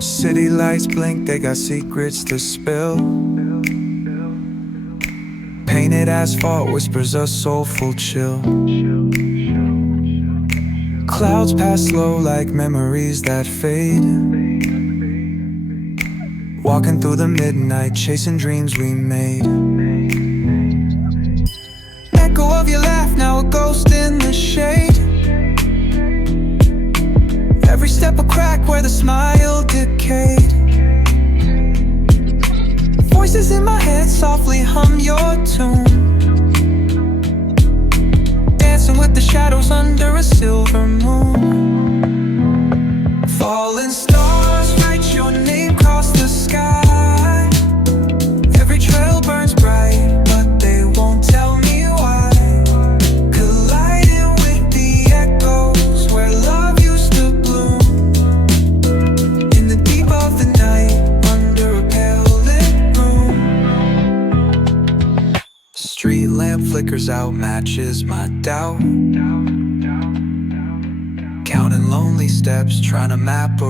City lights blink, they got secrets to spill. Painted asphalt whispers a soulful chill. Clouds pass slow like memories that fade. Walking through the midnight, chasing dreams we made. Echo of your laugh, now a ghost in the shade. Every step a crack where the smile decayed. Voices in my head softly hum your tune, dancing with the shadows under a silver moon. Falling stars write your name across the sky. Every trail burns bright, but they won't tell me why. Colliding with the echoes where love used to bloom. In the deep of the night, under a pale lit room. Street lamp flickers out, matches my doubt. Counting lonely steps, trying to map a